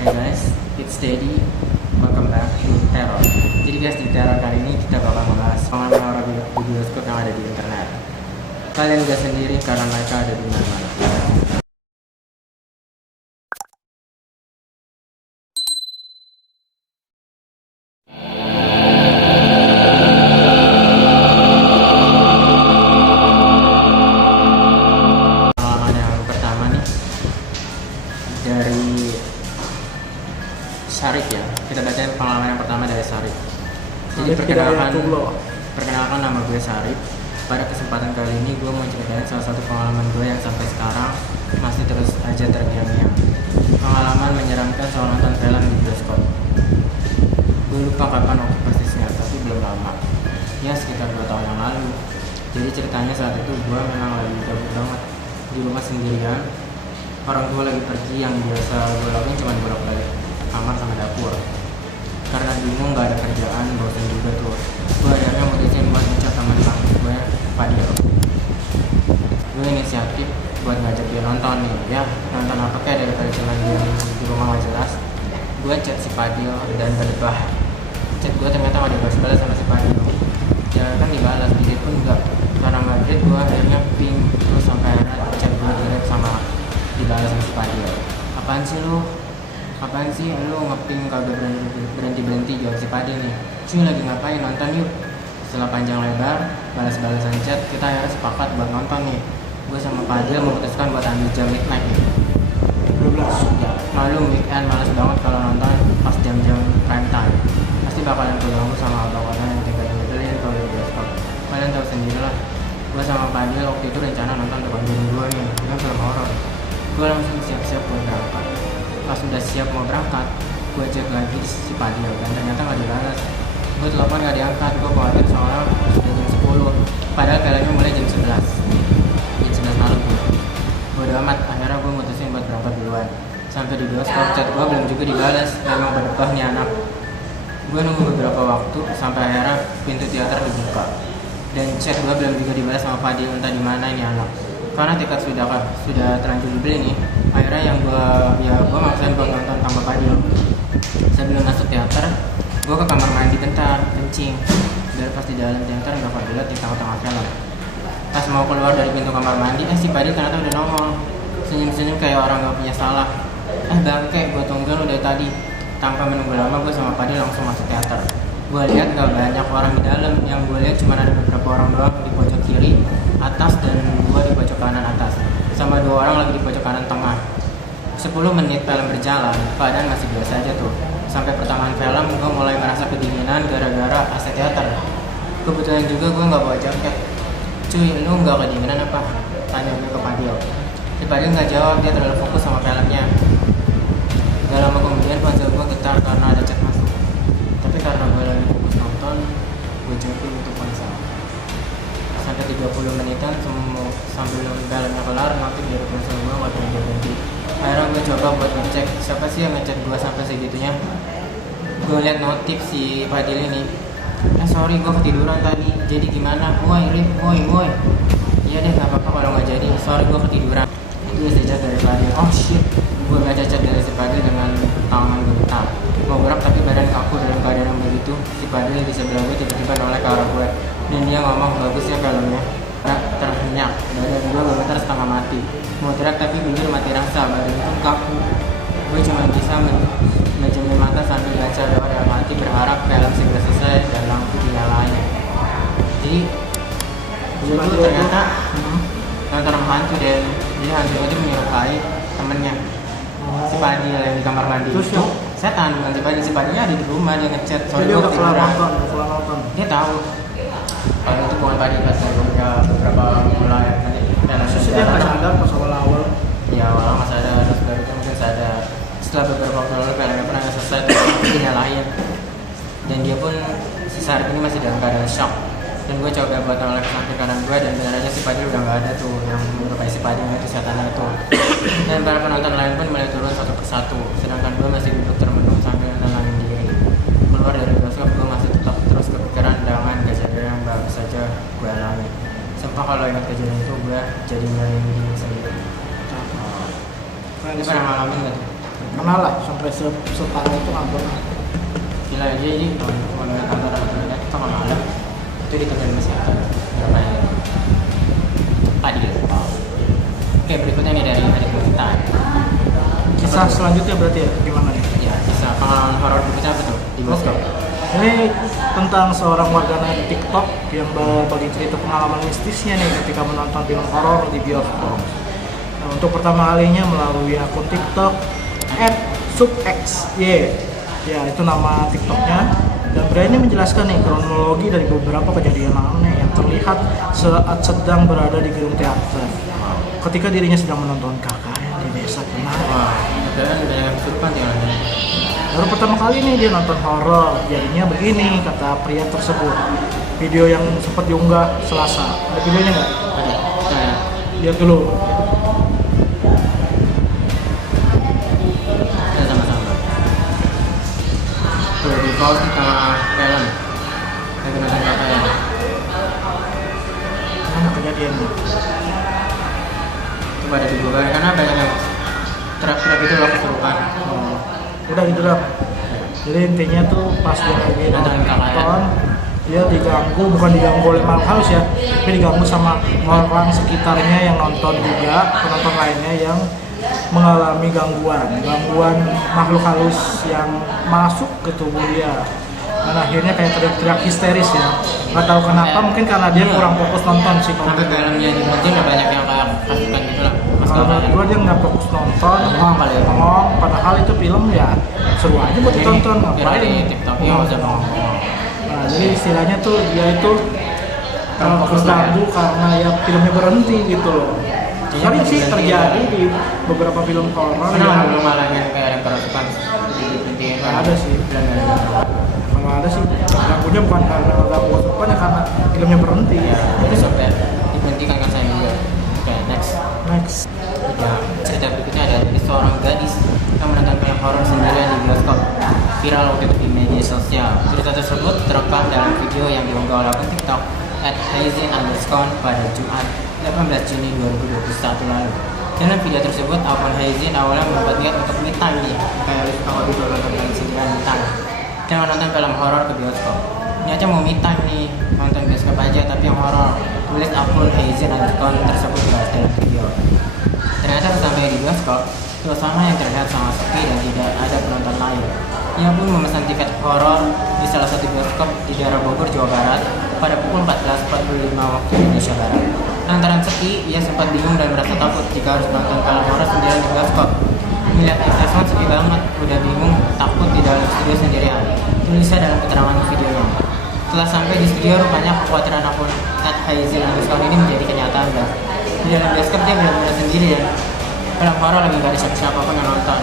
Hey guys, it's Steady. Welcome back to Terror. Jadi guys, di Terror kali ini kita bakal membahas pengalaman horor di bioskop yang ada di internet. Kalian gak sendiri karena mereka ada di mana-mana. Pengalaman yang pertama nih dari Syarif ya. Kita bacain pengalaman yang pertama dari Syarif. Jadi perkenalkan nama gue Syarif. Pada kesempatan kali ini gue mau ceritain salah satu pengalaman gue yang sampai sekarang masih terus aja terngiang-ngiang. Pengalaman menyeramkan soal nonton film di bioskop. Gue lupa kapan waktu persisnya, tapi belum lama. Ya sekitar 2 tahun yang lalu. Jadi ceritanya saat itu gue memang lagi gabut banget di rumah sendirian. Orang tua lagi pergi, yang biasa gue lakuin cuma bolak-balik kamar sama dapur. Karena bingung gak ada kerjaan, bosan juga tuh. Gue akhirnya mutusin buat ngechat teman kampus gue, Fadil. Gue inisiatif buat ngajak dia nonton nih. Ya nonton apa kayak daripada cuma dia di rumah gak jelas. Gue chat si Fadil dan berdebah. Chat gue ternyata gak dibalas-balas sama si Fadil. Ya kan dibalas, dikit pun enggak. Karena ngaget gue akhirnya ping. Terus sampai akhirnya chat gue direct sama dibalas sama si Fadil. Apaan sih lu ngeping kagak berhenti jawab si Fadil nih. Cuy lagi ngapain, nonton yuk. Setelah panjang lebar balas-balasan chat, kita akhirnya sepakat buat nonton nih. Gue sama Fadil memutuskan buat ambil jam midnight nih 12 ya. Malum weekend malas banget kalau nonton pas jam-jam prime time. Pasti bakalan keganggu sama abang-abang yang tinggal nyebelin kalau di bioskop. Kalian tahu sendiri lah. Gue sama Fadil waktu itu rencana nonton The Conjuring 2 nih, kan film horor. Gue langsung siap-siap buat berangkat. Pas udah siap mau berangkat, gue cek lagi si Fadil dan ternyata gak dibalas. Gue telepon gak diangkat, gue khawatir soalnya sudah jam 10. Padahal filmnya mulai jam 11 malam tuh. Bodo amat, akhirnya gue mutusin buat berangkat duluan. Sampai di bioskop, chat gue belum juga dibalas. Memang berdebah nih anak. Gue nunggu beberapa waktu sampai akhirnya pintu teater dibuka. Dan chat gue belum juga dibalas sama Fadil, entah di mana ini anak. Karena tiket sudah terlanjur dibeli nih. Akhirnya yang gue maksain buat nonton tanpa Fadil. Sebelum masuk teater, gue ke kamar mandi bentar, kencing. Biar pas di dalam teater nggak Fadil di tengah-tengah film. Pas mau keluar dari pintu kamar mandi, si Fadil ternyata udah nongol. Senyum-senyum kayak orang nggak punya salah. Bangke, gue tungguin udah tadi. Tanpa menunggu lama, gue sama Fadil langsung masuk teater. Gue lihat gak banyak orang di dalam. Yang gue lihat cuma ada beberapa orang doang di pojok kiri atas dan 2 di pojok kanan atas, sama 2 orang lagi di pojok kanan tengah. 10 menit film berjalan, keadaan masih biasa aja tuh. Sampai pertengahan film, gue mulai merasa kedinginan gara-gara AC teater. Kebetulan juga gue gak bawa jaket. Cuy, lu gak kedinginan apa? Tanya gue ke Fadil. Si Fadil gak jawab, dia terlalu fokus sama filmnya. Gak lama kemudian ponsel gue getar karena ada chat masuk. Tapi karena gue lagi fokus nonton, gue jawabin untuk ponsel. Sampai 30 menitan sambil filmnya kelar, notif dari ponsel gue gak berhenti. Akhirnya gue coba buat ngecek siapa sih yang ngechat gue sampai segitunya. Gue liat notif si Fadil ini. Sorry gue ketiduran tadi, jadi gimana? Woi Rif, woi. Iya deh, gak apa-apa kalau gak jadi. Sorry gue ketiduran. Itu saja dari Fadil. Oh shit, gue baca chat dari si Fadil dengan tangan gemetar. Mau gerak tapi badan kaku dalam keadaan yang begitu. Si Fadil di sebelah gue tiba-tiba noleh ke arah gue. Dan dia ngomong, bagus ya filmnya. Terhenyak, badan gue gemetar setengah mati. Mau teriak tapi bibir mati rasa, badan itu kaku. Gue cuma bisa menjemur mata sambil baca doa dalam hati, berharap film segera selesai dan lampu dinyalain. Jadi itu ternyata nonton hantu, dan dia hantu itu menyerupai temennya si Fadil yang di kamar mandi. Terus itu setan, bukan si Fadilnya ada di rumah, dia ngechat. Soalnya gue ketiduran. Dia tahu kalau itu bukan Fadil, pas beberapa mulai nanti. Terus dia nggak sadar pas awal-awal. Ya awal masih ada, terus baru itu mungkin sadar. Setelah beberapa waktu lalu filmnya pernah nggak selesai, terus dinyalain. Dan dia pun saat ini masih dalam keadaan shock. Dan gue coba buat noleh ke samping kanan gue, dan benar aja si Fadil udah nggak ada tuh, yang menyerupai si Fadil itu setannya itu. Dan para penonton lain pun mulai turun satu persatu, sedangkan gue masih duduk termenung sambil nenangin diri. Keluar dari bioskop, gue masih tetap terus kepikiran dengan kejadian yang baru saja gue alami. Sumpah kalau ingat kejadian itu, gue jadi merinding sendiri. Ini pernah ngalamin nggak tuh? pernah lah sampai setara itu nggak pernah. Gila aja ini kalau ngeliat kantor atau ngeliat tengah malam itu ditemuin masih ada berapa ya? Adil. Oke, berikutnya nih dari adik kita. Kisah selanjutnya berarti ya gimana nih? Ya, kisah pengalaman horor berikutnya apa tuh di bioskop? Ini tentang seorang warganet TikTok yang berbagi cerita pengalaman mistisnya nih ketika menonton film horor di bioskop. Nah, untuk pertama kalinya melalui akun TikTok @subxy. Ya, itu nama TikToknya. Dan Brian ini menjelaskan nih kronologi dari beberapa kejadian aneh yang terlihat saat sedang berada di gedung teater. Ketika dirinya sedang menonton KKN di desa Penari. Wah, dan banyak yang kesurupan ya. Baru pertama kali nih dia nonton horor, jadinya begini kata pria tersebut. Video yang sempat diunggah Selasa. Ada videonya nggak? Ada. Nah, Lihat dulu. kita sama-sama. Tuh, di pause di tengah film. Lagi nonton KKN. Mana kejadiannya? Coba ada di Google karena banyak yang teriak-teriak itu loh kesurupan. Oh, udah gitu dong. Jadi intinya tuh pas dia lagi Nonton nonton, dia diganggu, bukan diganggu oleh makhluk halus ya, tapi diganggu sama orang sekitarnya yang nonton juga, penonton lainnya yang mengalami gangguan makhluk halus yang masuk ke tubuh dia. Dan akhirnya kayak teriak-teriak histeris ya. Nggak tahu kenapa, mungkin karena dia kurang fokus nonton sih. Sampai filmnya dibantu udah banyak yang kayak pasukan gitu lah. Kalau menurut gue dia nggak fokus nonton, Bengong kali ya, bengong. Padahal itu film ya seru aja buat ditonton, Viral ngapain? di TikTok ya nggak usah bengong. Nah, jadi istilahnya tuh dia itu Fokus terganggu karena ya filmnya berhenti gitu loh. Iya, Sering sih berhenti. terjadi di beberapa film horor Pernah yang belum ngalamin kayak ada yang kerasukan diberhentiin nggak ada sih. Belum ada. Kalau ada sih ganggunya bukan karena ganggu kesurupannya, karena filmnya berhenti. Ya, itu sampai diberhentikan kan saya juga. Oke, next. Next. Ya, cerita berikutnya adalah dari seorang gadis yang menonton film horor sendirian di bioskop. Viral waktu itu di media sosial. Cerita tersebut terekam dalam video yang diunggah oleh akun TikTok @haizin_ pada Jumat 18 Juni 2021 lalu. Dalam video tersebut, akun Haizin awalnya membuat niat untuk me time nih, kayak lu suka hobi kalau nonton film sendirian me time. Dan menonton film horor ke bioskop. Niatnya mau me time nih, nonton bioskop aja tapi yang horor. Tulis akun Haizin_ tersebut dibahas dalam video. Ternyata sampai di bioskop, suasana yang terlihat sangat sepi dan tidak ada penonton lain. Ia pun memesan tiket horor di salah satu bioskop di daerah Bogor, Jawa Barat pada pukul 14.45 waktu Indonesia Barat. Lantaran sepi, ia sempat bingung dan merasa takut jika harus menonton film horor sendirian di bioskop. Melihat Excelson sepi banget, udah bingung, takut di dalam studio sendirian. Tulisnya dalam keterangan videonya. Setelah sampai di studio, rupanya kekhawatiran akun @haizin_ ini menjadi kenyataan dan di dalam bioskop dia benar-benar sendiri ya. Film horor lagi gak ada siapa-siapa pun yang nonton.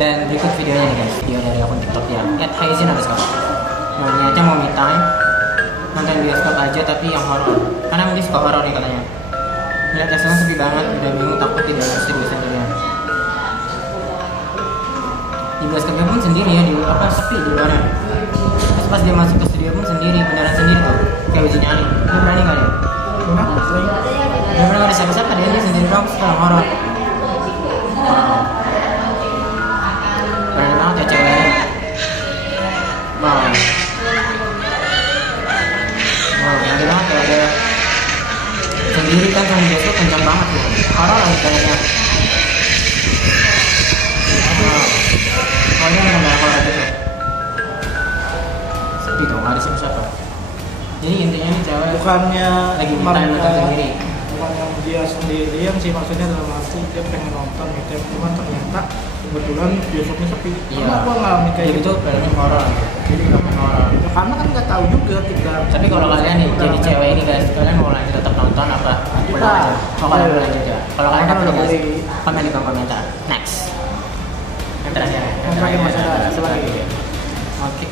Dan berikut videonya nih guys, video dari akun TikTok dia @haizin_ nah, niatnya mau me time, nonton bioskop aja tapi yang horor karena dia suka horor nih katanya. Melihat Excelson sepi banget, udah bingung, takut di dalam studio sendirian. Di bioskopnya pun sendiri ya, di apa sepi di luarnya. Terus pas dia masuk ke studio pun sendiri, beneran sendiri tuh, kayak uji nyali. Dia berani kali ya? Kenapa? Dia bener gak ada siapa-siapa, dia sendiri doang film horor. Wow, berani banget ya ceweknya. Wow, berani banget ya, ada sendiri kan sama bioskop kencang banget gitu. Horor lagi kayaknya. Wow, pokoknya bener-bener horor gitu. Sepi tuh, gak ada siapa-siapa. Jadi intinya nih cewek Bukannya lagi me time nonton sendiri. bukan yang dia sendirian sih, maksudnya dalam arti dia pengen nonton gitu, cuman ternyata kebetulan bioskopnya sepi. Iya. Karena gua ngalamin kayak Jadi gitu. itu filmnya horor. Jadi filmnya horor. Ya, karena kan nggak tahu juga kita. Tapi kalau kalian nih jadi cewek ini guys, kalian mau lanjut tetap nonton apa? Pulang aja. Oh, kalian mau lanjut ya. Kalau kalian Kan dapat udah guys, beli. komen di kolom komentar. Next. Yang terakhir. Yang terakhir masih ada satu lagi. Oke.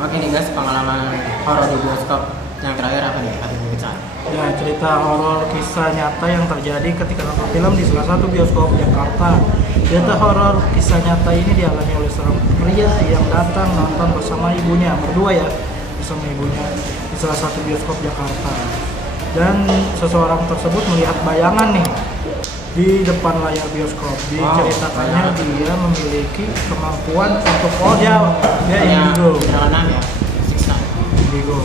Oke nih guys, pengalaman horor di bioskop yang terakhir apa nih? Hati Bukit. Ya, cerita horor kisah nyata yang terjadi ketika nonton film di salah satu bioskop Jakarta. Cerita horor kisah nyata ini dialami oleh seorang pria yang datang nonton bersama ibunya, berdua ya, bersama ibunya di salah satu bioskop Jakarta. dan seseorang tersebut melihat bayangan nih di depan layar bioskop. Diceritakannya dia memiliki kemampuan untuk dia indigo. Ya, Indigo.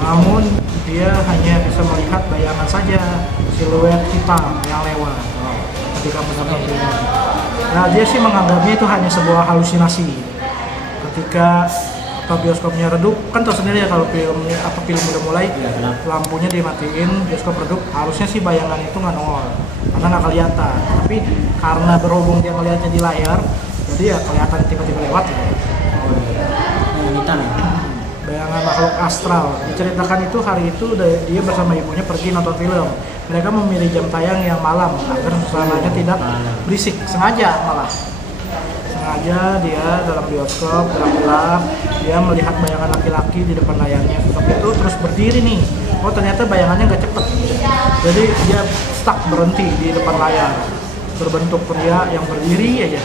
Namun dia hanya bisa melihat bayangan saja, siluet hitam yang lewat ketika menonton film. Nah, dia sih menganggapnya itu hanya sebuah halusinasi. Ketika bioskopnya redup, kan tahu sendiri ya kalau film udah mulai, lampunya dimatiin, bioskop redup, harusnya sih bayangan itu nggak nongol karena nggak kelihatan. Tapi karena berhubung dia melihatnya di layar, jadi ya kelihatan tiba-tiba lewat gitu. Hitam ya? Bayangan makhluk astral. Diceritakan itu hari itu dia bersama ibunya pergi nonton film. Mereka memilih jam tayang yang malam agar suasananya tidak berisik. Sengaja dia dalam bioskop gelap-gelap, dia melihat bayangan laki-laki di depan layarnya. Sosok itu terus berdiri nih. Oh, ternyata bayangannya nggak cepet. Jadi dia stuck, berhenti di depan layar. Berbentuk pria yang berdiri aja.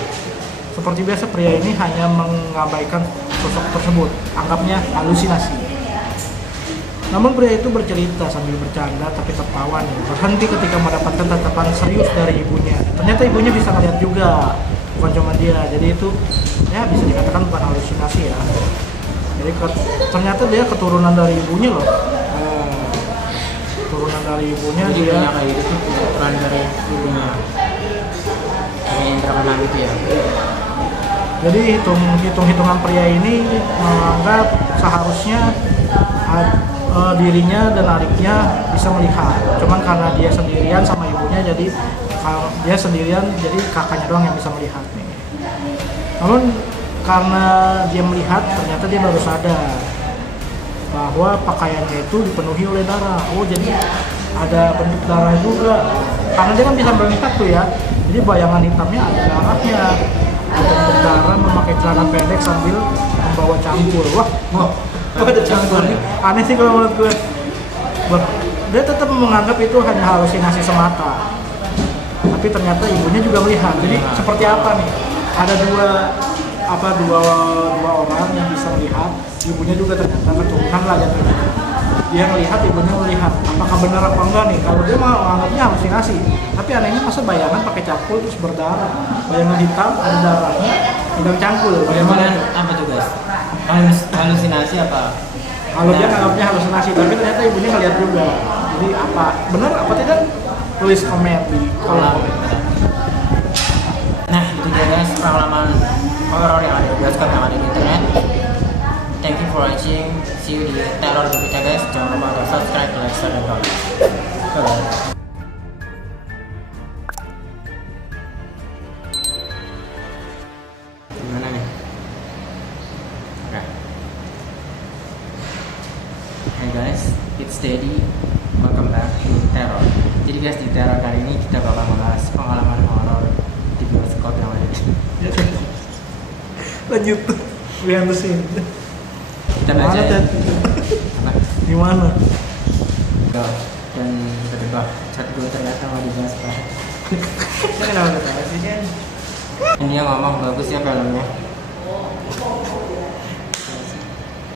Seperti biasa, pria ini hanya mengabaikan sosok tersebut, anggapnya halusinasi. Namun pria itu bercerita sambil bercanda tapi tertawa nih. Berhenti ketika mendapatkan tatapan serius dari ibunya. Ternyata ibunya bisa melihat juga, bukan cuma dia. Jadi itu ya bisa dikatakan bukan halusinasi ya. Jadi ternyata dia keturunan dari ibunya loh. Keturunan dari ibunya. Jadi dia kayak gitu tuh keturunan dari ibunya. Kayak yang terkenal gitu ya. Jadi hitung-hitungan pria ini menganggap seharusnya dirinya dan adiknya bisa melihat. Cuman karena dia sendirian sama ibunya, jadi dia sendirian, jadi kakaknya doang yang bisa melihat nih. Namun karena dia melihat, ternyata dia baru sadar bahwa pakaiannya itu dipenuhi oleh darah. Oh, jadi ada bentuk darah juga. Karena dia kan bisa melihat tuh ya. Jadi bayangan hitamnya ada darahnya. Ada darah memakai celana pendek sambil membawa cangkul. Wah, ada cangkul nih. Aneh sih kalau menurut gue. Dia tetap menganggap itu hanya halusinasi semata. Tapi ternyata ibunya juga melihat. Jadi seperti apa nih? Ada dua orang yang bisa melihat. Ibunya juga ternyata keturunan lah jatuhnya. Dia melihat, ibunya melihat. Apakah benar apa enggak nih? Kalau dia mau menganggapnya halusinasi. Tapi anehnya masa bayangan pakai cangkul terus berdarah. Bayangan hitam ada darahnya, hidung cangkul. Bayangan apa tuh guys? Halusinasi apa? Kalau dia nganggapnya halusinasi, tapi ternyata ibunya ngeliat juga. Jadi apa? Benar apa tidak? Tulis komen di kolom komentar. Nah, itu dia guys pengalaman horor yang ada di bioskop, yang ada di internet. Thank you for watching. See you di teror berikutnya guys. Jangan lupa untuk subscribe, like, share, dan comment. Bye. Gimana nih? Oke. Hey guys, it's Steady. Welcome back to Terror. Jadi guys, di Terror kali ini kita bakal membahas pengalaman horor di bioskop yang ada. Lanjut tuh, behind the scene. Kita baca ya. Di mana? Dan tiba-tiba chat gue ternyata mau dibahas pak. Saya kenapa ketawa sih kan? Dan dia ngomong bagus ya filmnya.